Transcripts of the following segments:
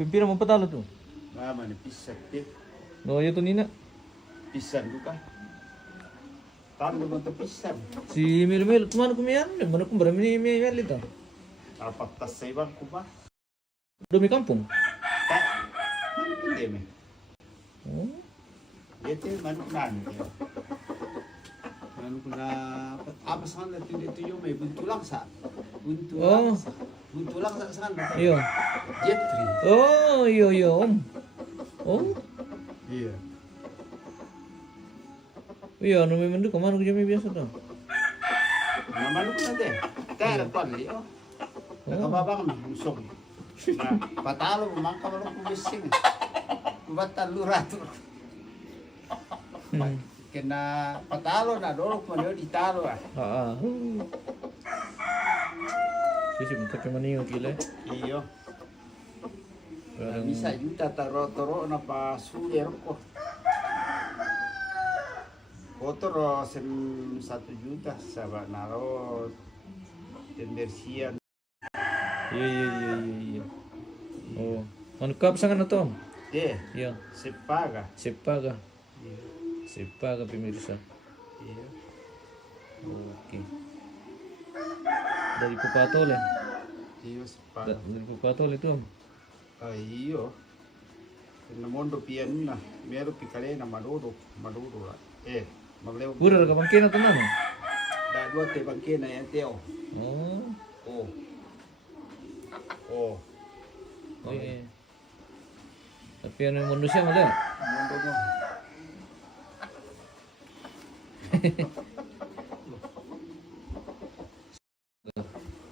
Pimpira mo patalo tuh. Mama ni pisat deh. No, ya tuh Nina. Pisan bukan. Tahu bentuk pisan. Si Mil kemana kumian? Mana kumbar ini Mil itu? Apa tas saya bang kumah? Domi kampung. Tak. Mana dia me? Oh. Dia tu mana kunan dia. Mana kuna apa sana itu yo me buntulang sa. Buntulang. Buntulang sa sana. Iya. Jetri. Oh, iya Om. Oh. Iya. Iya, anu memang tuh kemana kerja biasa tuh. Nama lu kuna deh. Tak ada pali oh. Nakababang musong. Nah, patalo mangka mo kumising. Batal rato. Kena patalo na dolo mo di talo ah. Ah. Sisi bentuk maniyo kile. Iyo. Parang Bisa juta taro na pa suyer ko. Otro sem 1 juta sama naro tendersian. Iya. Oh. Anu kap sangat na to? Deh, Iya. se paga. Sepaga. Iya. Sepaga pemirsa. Iya. Oke. Dari Pupatole. Iyo se paga. Dari Pupatole itu Om. Iyo. Na mondo pian na, mero pikale na maduro la. Magleo. Pura ka bangkena to nano? Da dua te bangke na yan teo. Oh. Oh. Oh. Oh iya. Tapi anu manusia mah ada. Mondo mo.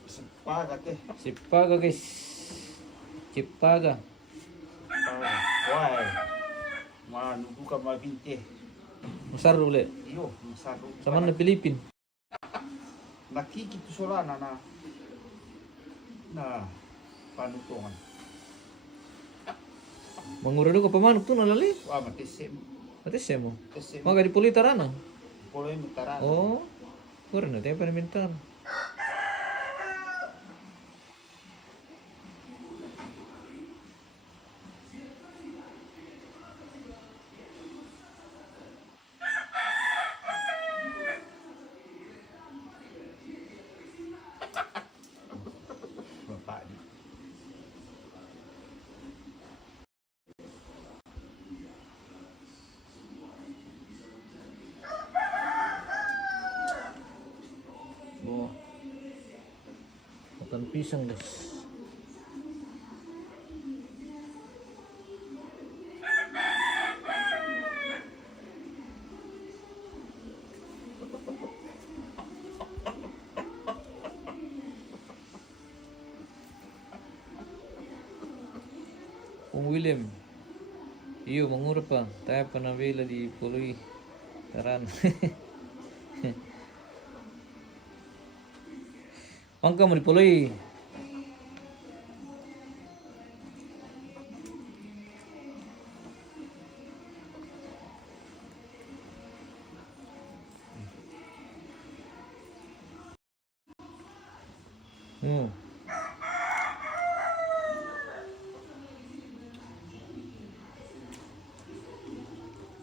Se paga te. Sepaga guys. Sepaga. Paga. Why? Manudu ka mabinte. Besar boleh. Iyo, masaro. Sama na Pilipin. Nakikita sila na panutungan. Mangurado ka pamanok to nalali. Wah, matisim. Ate mo. Matisim. Maga di pulitarana. Poloy mo taran. Oh. Pura na tayo panamintan. Bapak ni. Oh. Makan pisang guys. William. Iyo, mangura pa. Tayo pa na vela di Puloy. Taran. Angka mo di Puloy.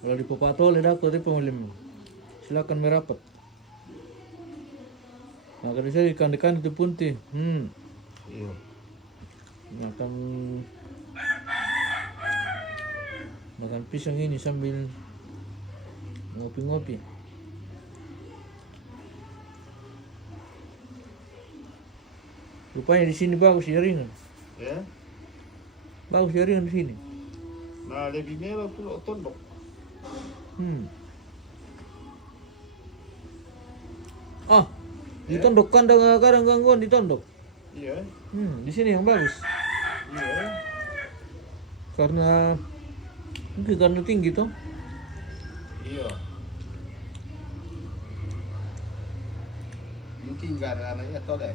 Kalau di Popatol ada aku tadi pemilim. Silakan merapat. Nah, kalau saya ikan-ikan itu punti. Iyo. Makan pisang ini sambil ngopi-ngopi. Rupanya di sini bagus jaringan. Ya. Bagus jaringan di sini. Na lebih melo pulo tondok. Ah, ditondok kandang kadang gangguan ditondok. Iya. Di sini yang bagus. Iya. Karena mungkin karena tinggi toh. Iya. Mungkin nggak ada anaknya toh deh.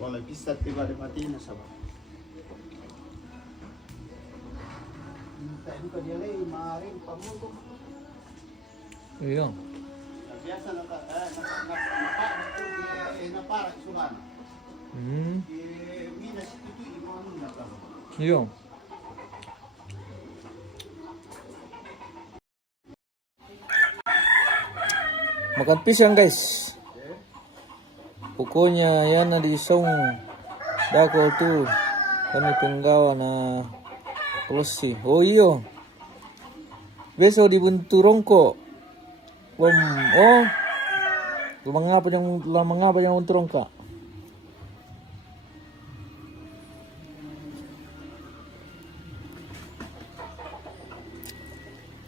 Walau bisa tiba di mati na sabah. Tayo ka dia lay maring pamundo. Iya. Biasa napara sulan. Minas itu imam naka. Iya. Makan pisang guys. Pokoknya yan na di isang dako tu kami penggawa na polosi. Oh iyo. Beso di bunturong ko. Oh. Lamang nga pa yung bunturong ka.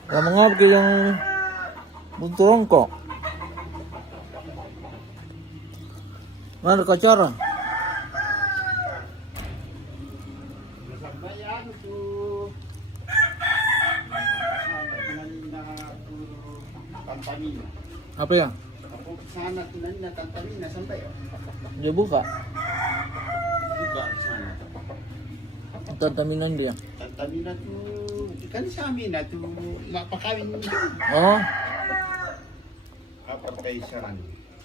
Lamang nga pa yung bunturong ko. Mana ka cara? Bayan tu Tantamina. Apa ya? Ako sana tunan na Tantamina sampai. Dia buka. Buka sana. Tantaminan dia. Tantamina tu kan sa amin na tu mapakawin mo. Oh, Apa kay saran?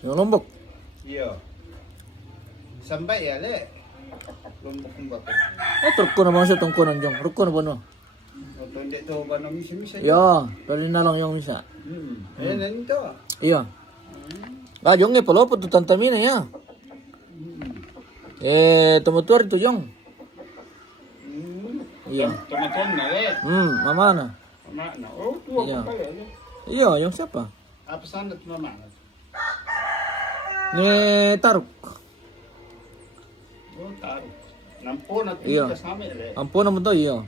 yung Lombok. Iya. Sampai ya le. Lombok ng bato. Truk ko naman siya tungkunan dyan. Truk ko na ba no? Oto hindi to ba na misa-misa? Iya, pwede na lang yung isa. Ayan na nito. Iya. Yung palopot to tantamina ya. Tumutuar ito yung. Iya. Tumaton na le. Mama na. Mama na. Oh, tuwa Iya. pa kaya le. Iya, yung siapa? Apa sana tu mama na? Ni Taruk. Oh, taruh. Nampo na tu Iya. kasama le. Ampo naman to, iya.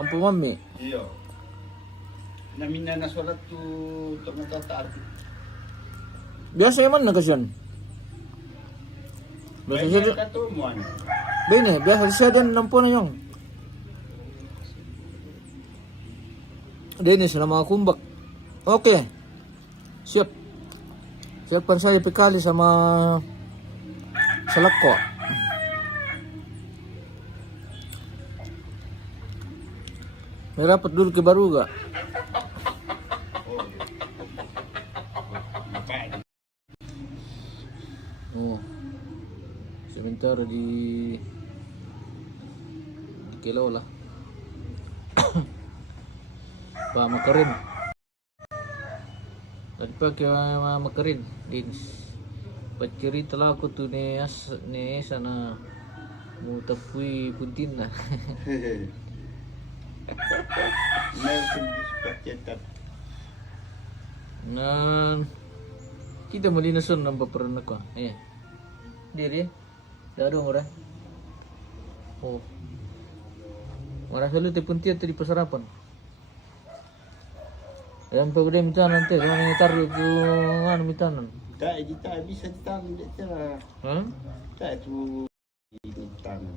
Ampo mami. Iya. Namina na sulat tu taruh. Biasa naman na kasyan. Biasa siya. Ka tu muan. Bene, biasa siya din nampo na yung. Dennis na mga kumbak. Okay. Siap. Siapkan saya pikali sama salako. May rapat dulu ke Baruga. Oh. Sementara di Kilau lah. Pak Makarin. Tadi pakai Makarin, Dins. Cerita lah aku tuh ni sana mau tapui puntin lah. Nah, kita mau dinasun nambah pernah kok. Dia. Dah dong orang. Oh. Orang selalu tepuntia tadi pasarapan. Yang pagde mitanan te, kung ano taruh ko ano mitanan. Tak, kita bisa ditanam dia cara. Tak tu ditanam.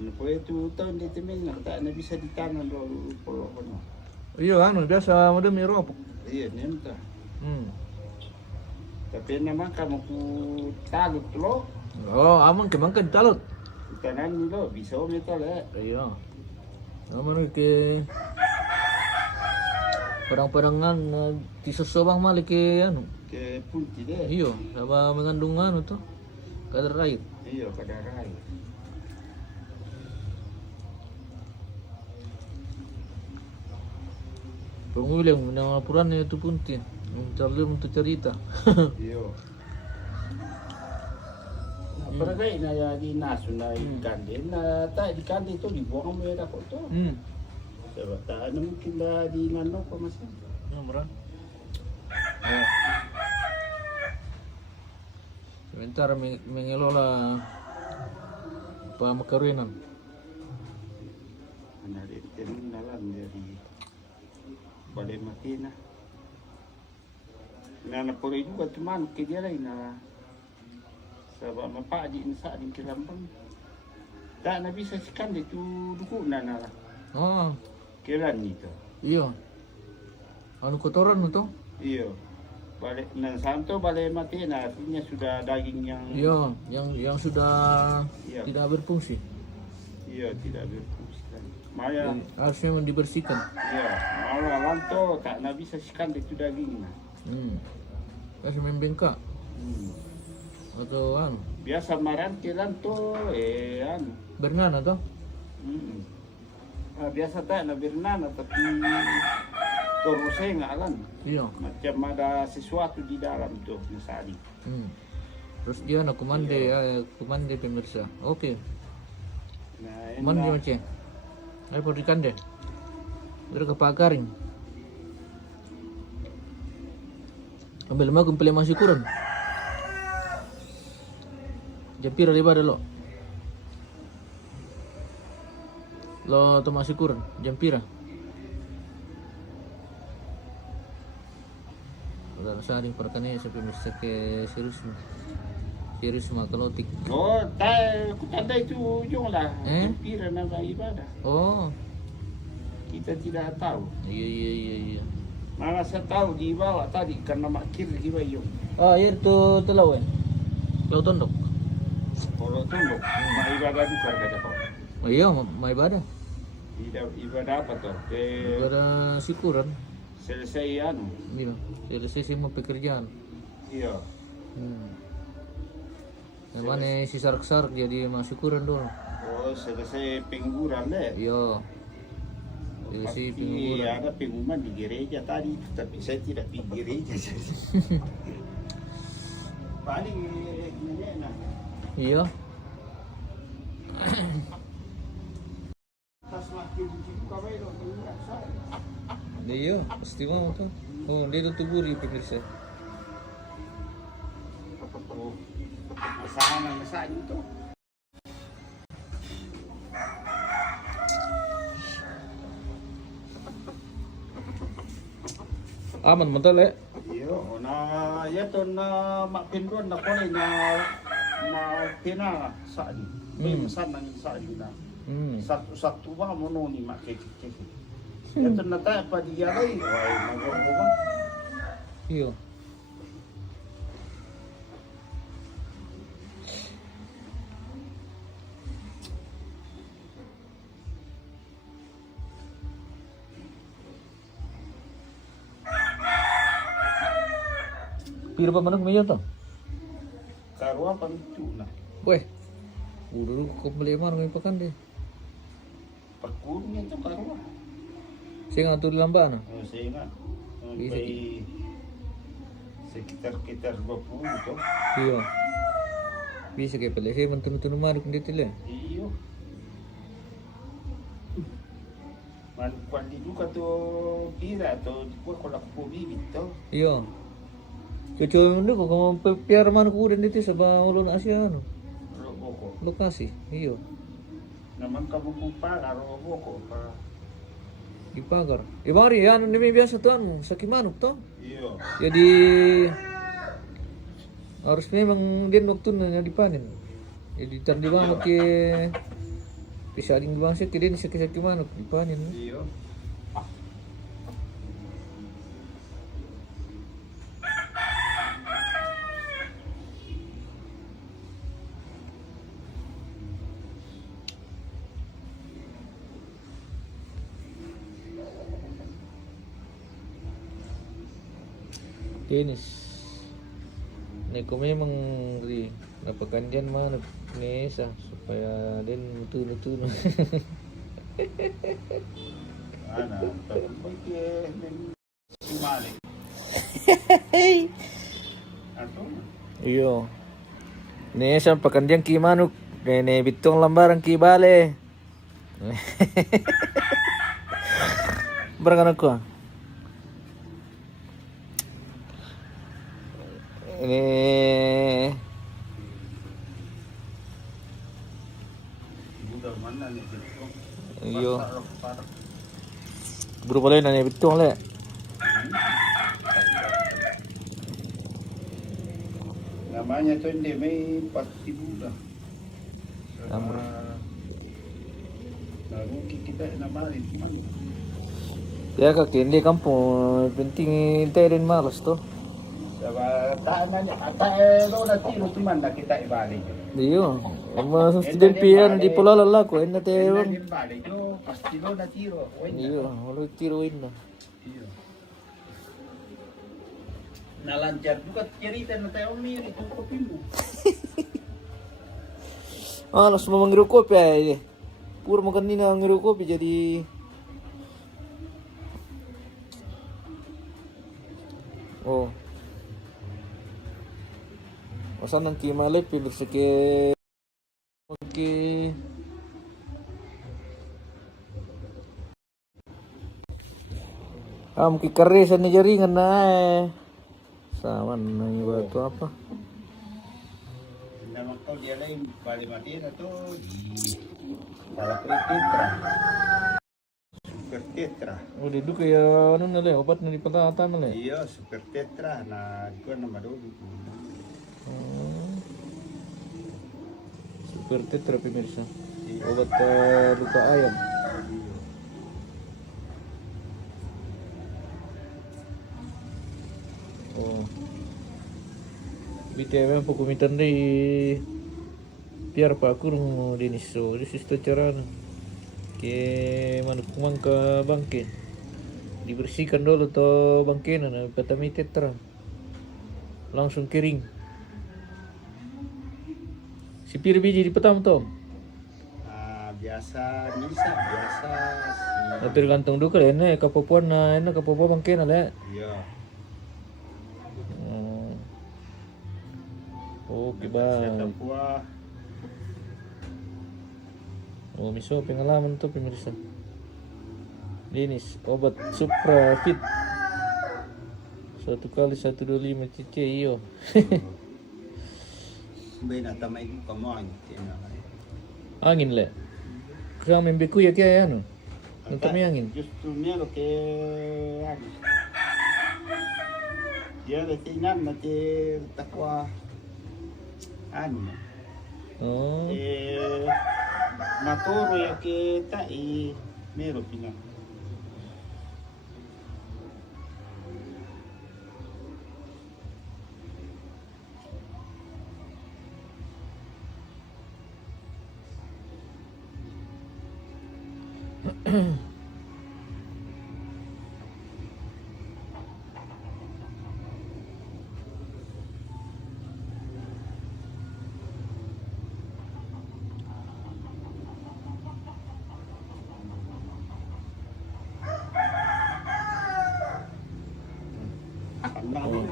Lepas itu tahun dia temen tak nak bisa ditanam dulu polok kono. Iya ano, biasa madam ni ropok. Iya, nemta. Tapi nama kamu ku talut lo. Oh, amang kemangkan talot. Tanan ni lo bisa om itu le. Iya. Naman ke perang-perangan disusobang malik ke ano. Ke punti deh. Iya, sama mengandung ano to. Kadar air. Iya, kadar air. Pengulang ng apuran itu puntin. Mencari untuk cerita. Iya. Para kayo na di naso na ikan na tayo di kan itu dibuang mo yun ako to. Diba? Taan naman kila di nano pa masin. Nomor. Sementara mengelola pemekarinan. Ano rin, nalang dari Balai Mati na. Nanapuri juga teman kaya rin na sa mapaadi na sa ating kilambang. Tak na bisa sikan dito duko na na. Oh, Kailan nito? iya. Ano kotoran mo to? Iya. Balik na santo Balai Mati na artinya sudah daging yang Iya, yang sudah Iya. tidak berfungsi. Iya, tidak berfungsi lagi. Maya, Harusnya memang dibersihkan. iya, malah lanto tak na bisa sikan itu dagingnya. Harus membengkak Hmm. atau anu Biasa maranti lanto, anu. bernana toh. Hmm. Biasa tak na bernana tapi torosnya nggak kan. Iya. Macam ada sesuatu di dalam tuh misalnya. Terus dia nak kumande kumande pemirsa. Oke. Nah, Kumande enak. macam. Ayo berikan deh. Udah kepakaring. Ambil mah kumpul masih kurang. Japir daripada lo. Lo tu masih kurang. Jampira. Udah saling perkane sampai mesti ke serius mah kalau tik. Oh, aku tak ada itu ujung lah. Eh? Pimpinan nama ibadah. Oh, Kita tidak tahu. iya. Malah saya tahu di bawah tadi karena makir di bawah. Oh, iya itu telau kan. Telau tondok. Kalau tunggu, mak ibadah juga ada kok. Oh iya, mau ibadah. Ibadah apa tuh? Ibadah syukuran. Selesai anu. Iya, selesai semua pekerjaan. Iya. Yang mana si sarak-sarak jadi syukuran dulu. Oh, selesai pengguran deh. Iya. Selesai Pasti pengguran. ada pengumuman di gereja tadi, tapi saya tidak pergi gereja. Paling enak. Iya. Tas makin dibuka baik dong, pengguran saya. Iya, pasti mau tuh. Oh, dia tutup buri pemirsa. Oh, masalah itu. Aman betul ya? Iya, na ya to na mapindon na ko na mapina sa di. Minsan nang sa di na. Satu-satu ba mo no ni makikik. Ya to na ta pa di yari, wai magawa. Iya. Pira pa manok mayo to? Karwa pa itu na. Weh. Udah ko beli man may pakan deh. Perkurnya to karwa. Saya ngatur lamban. Oh, saya nga. Bisa, By sekitar 20 to. Iya. Bisa kayak pala saya mantun-tun manok dito le. Iyo. Man kuandi juga to pira to ko ko ko bibit to. Iya. Cucu itu kok kamu piara manok udah dito sa ulun Asia ano. Roboko. Lokasi. Iya. Naman kamu kupa roboko pa. Di pagar. Mari ano ni may biasa to ano sa kimanok to. Iyo. Jadi harus memang dia nocturne na dipanen. Jadi tardi manok ke bisa ding bangsa kini sakit-sakit manok dipanen. Iyo. Tenis. Nih kau memang di napakandian mana nesa supaya den nutu. Ana, tapi ke simali. Ato. Iyo. Nesa pakandian ki manuk. Nene bitong lambaran ki bale. Barang ko. Ini Budak mana nih itu? iyo. Parah. Buru pala na bitong le. Namanya tuh hindi may pasti budak. Tama. Narugi kita naman. Ya kak hindi kampo penting tayo rin malas to. Sabah tak lo na tiro tuman na kita ibalik. Iyo. Mas student pian di pula lalako en nate Kaya bang. din balik yo pasti lo na tiro. Iyo, wala tiruin na. Iyo. Nalancar juga cerita na tayo mir itong kopi mo. Ah, semua mengiru kopi aja. Pur makan nina mengiru kopi jadi. Oh. Masan nang kimalip pilih seke. Oke. Mungkin keris ni jaringan na sama na yung batu apa? Naman to dia lain balik mati na to di salah tetra. Super tetra. Oh, duduk kayak ano na le, obat na di patata na le. Iya, super tetra na di ko na maduli. Super tetra pemirsa. Iya. Obat luka ayam. Oh. BTW po kumitan di biar pa kurung dinis so this is cara ke manukman ke bangke dibersihkan dulu to bangke na patami tetra langsung kering si pir biji di petam to Biasa bisa biasa na tergantung duka ene kapopuan na ene kapopuan bangke na le. Iya. Oke bang. Buah. Oh miso pengalaman tuh pemirsa. Dinis obat Supra Fit 1x125 cc iyo. Bena tamay ko kamoy. Angin le. Kaya membeku ya kaya ano. Nantami angin. Justru niya lo ke ano. Dia le tingnan na te takwa ano. Oh. Matoro ya ke tai mero pinang.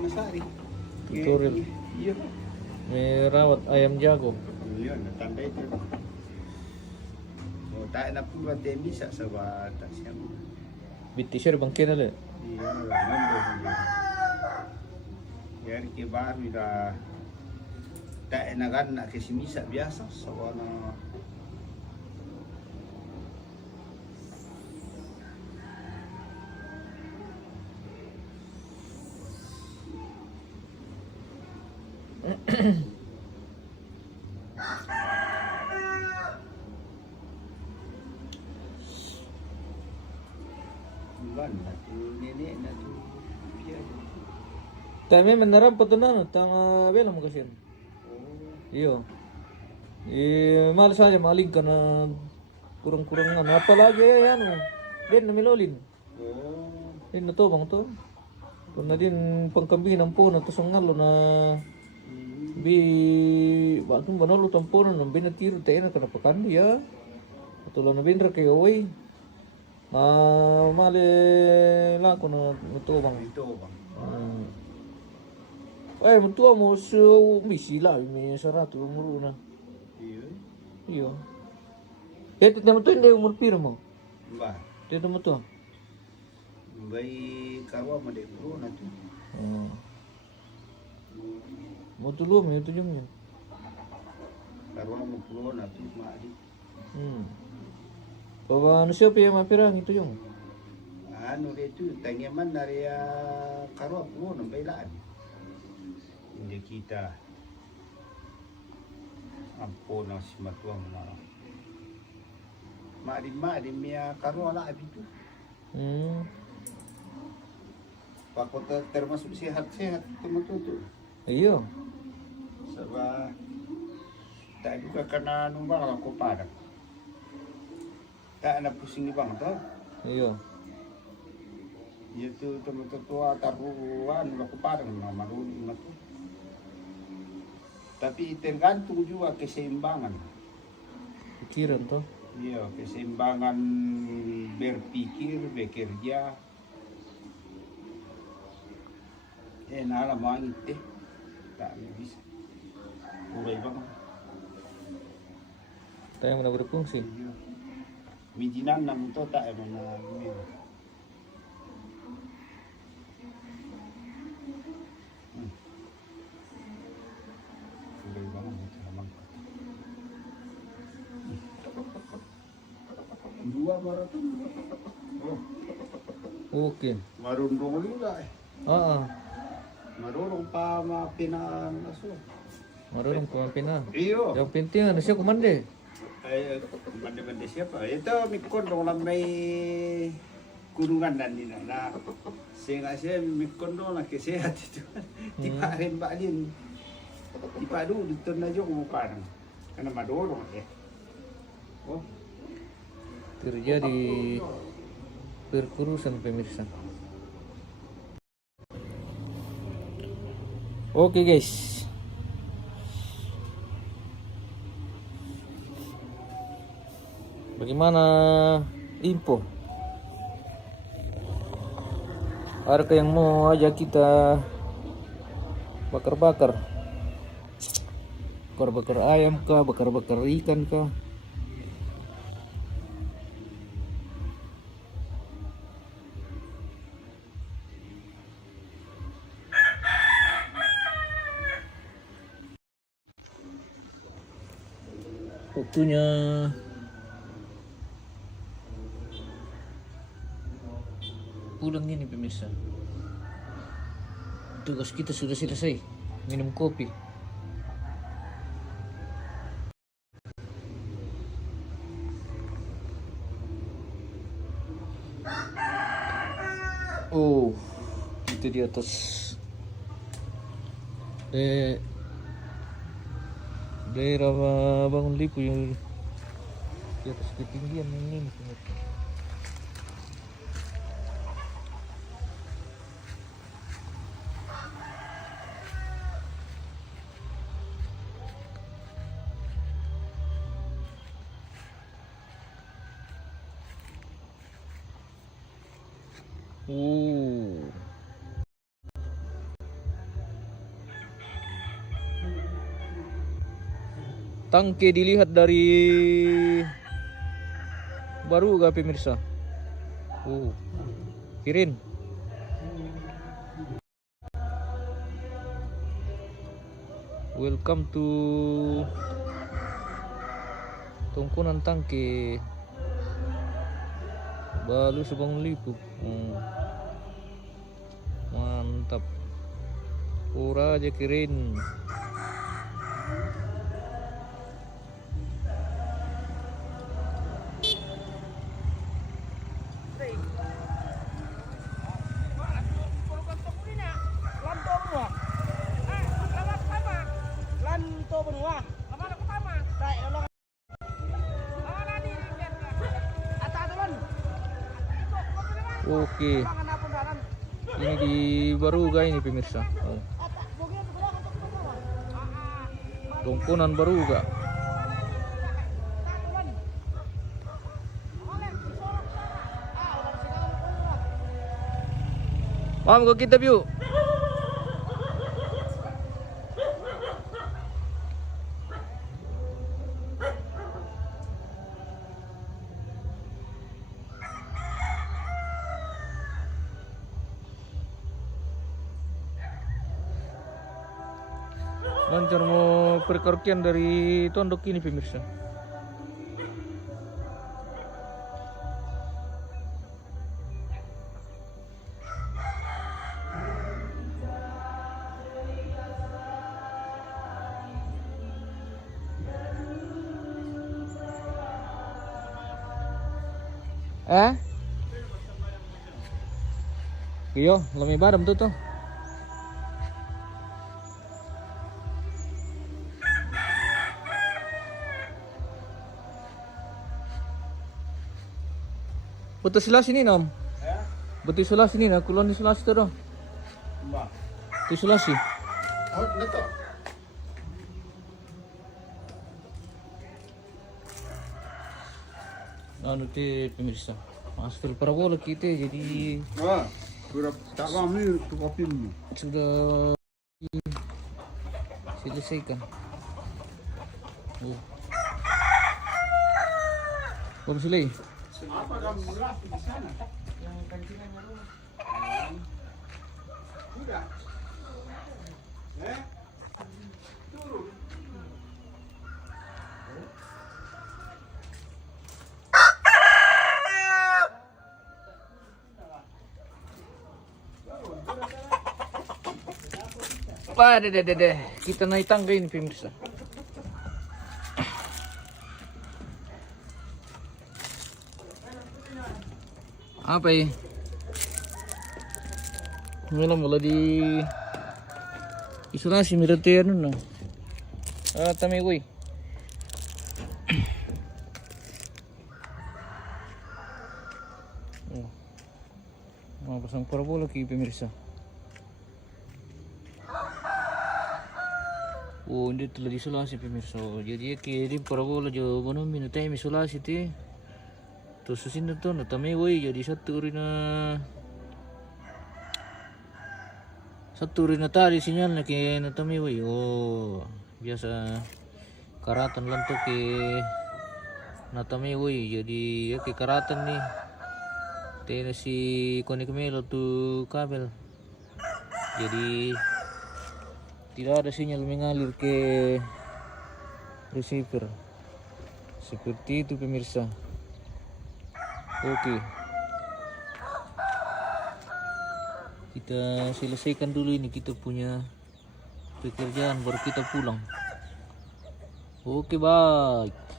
Masari. Tutorial. Iya. Merawat ayam jago. Yun, natanda ito. O, tayo na po ba din bisa sa bata siya. Bitisir bangke na le. Iya, nando. Yari ke baru da tayo na gan na kasi misa biasa sa wana. Ban na tu nenek na tu. Kami menaram patunan tang bela mo kasi. Iyo. Malas aja maling kana kurang-kurang ano. Apalagi yan oh. Din na milolin. Oh. Din na to bang to. Kung na din pangkambinang po na to sungalo na bakit banalo tampunan ng binatiro tayo na kanapakandi ya. Patulang na binra kayo oy. Mali lang ko na bang. Ito bang. Ay, mutua mo so misila may sarato umuro na. Iyo. Iyo. Ito naman to hindi umur pira mo. Ba. Ito mo to. Bay karwa mo de pro na tu. Mo tulo mo ito yung yan. Karwa mo pro na tu maadi. Baba ano siya piya mapirang ito yung. Ano dito tangyaman na ria karwa pro na bailaan. Hindi kita ampo na si matuang na maadi miya karwa la abito. Aku termasuk sehat-sehat teman-teman. Iya. Sebab tak juga kena numbang aku padang. Tak ada pusing di bang tu. Iya. Itu teman-teman tua taruhan aku padang nama dulu tu. Tapi tergantung juga keseimbangan. Pikiran tuh. Iya, keseimbangan berpikir, bekerja. Nah lah mangit tak bisa. Urai bang. Tayo mo na berfungsi. Iya. Mijinan nam to tak emang na. Urai bang itu namang. Dua maraton. Oh, Okay. marunong lula Ah, Marunong pa mapinan aso. marunong kumain na. Iyo. Yung penting ano siya kumande. Ay, mandi-mandi siapa? Ito, mikon dong lang may kurungan na nila na siya mikon dong lang kesehat itu. Di pa rin ba alin? Di pa doon, dito na yung parang. Karena madorong eh. Oh, Kerja di perkurusan pemirsa. Oke guys. Bagaimana info? Ada yang mau ajak kita bakar-bakar? Bakar-bakar ayam kah? Bakar-bakar ikan kah? Waktunya pulang ini pemirsa. Tugas kita sudah selesai. Minum kopi. Oh, itu di atas daerah Bangun Lipu yang di atas ketinggian ini. Tangke dilihat dari baru gak pemirsa? Kirin. Welcome to Tungkunan Tangke Balu Bangun Lipu. Mantap. Pura aja kirin. Oke. Ini di Baruga ini pemirsa. Tungkunan Baruga. Paham kok kita view? Lancar mau perkerukian dari tondok ini pemirsa. Iyo, lamay badam to. Betul sila sini nom. Ya? Betul sila sini na kulon di sila situ dong. Mbak. Di sila sih. Oh, neto. Anu ti pemirsa. Master parabola kita jadi Ah, sudah tak lama ni tu kopi ni. sudah selesaikan. Oh. Bom Sulay. Apa kamu beras di sana? Sudah. Turun. Deh. Kita naik tangga ini pemirsa. Apa ya? Mula di isolasi militer no. Tami woi. Mau pasang parabola ki pemirsa. Oh, ini telah diisolasi pemirsa. Jadi kirim parabola jo bono minta isolasi ti. Terus sini tuh natame woi jadi satu rina tadi sinyalnya ke natame woi. Oh, biasa karatan lanto ke natame woi jadi ya ke karatan nih. Tena si konek melo tuh kabel. Jadi tidak ada sinyal mengalir ke receiver. Seperti itu pemirsa. Oke. Kita selesaikan dulu ini kita punya pekerjaan baru kita pulang. Oke, bye.